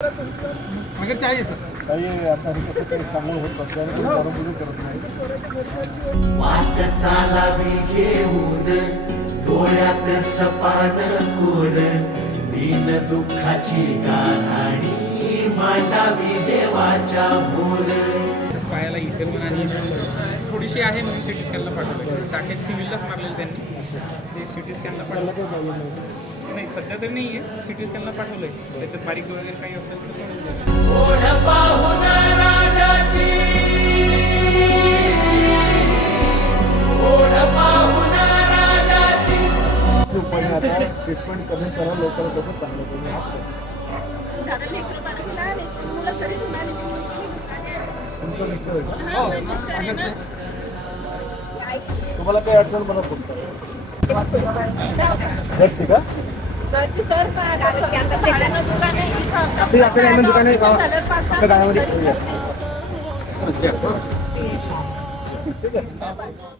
अगर चाहिए सर काही आता हे कसं काही सांगून होत असल्याने बरोबर करत नाही. वाट चालावी घेऊन डोळ्यात सपान कोर दीन दुःखाची गाराणी मांडावी देवाच्या मोर. पायाला इथे आणि थोडीशी आहे म्हणून सिटी स्कॅनला पाठवलं. टाक्यात सिव्हिललाच मारलेलं त्यांनी. ते सिटी स्कॅनला पाठवलं नाही, सध्या तरी नाही आहे. सिटी स्कॅनला पाठवलंय. त्याच्यात बारीक वगैरे काही असेल तर ओढ पाहून राजाची ओढ पाहून राजाची. पण आता ट्रीटमेंट कमी करा लोकांना कसं चांगलं तुमचं मित्र आहे का? तुम्हाला काही अडचण मला फोन करा. घरची का? दुकान आहे आपल्या गावामध्ये. ठीक आहे.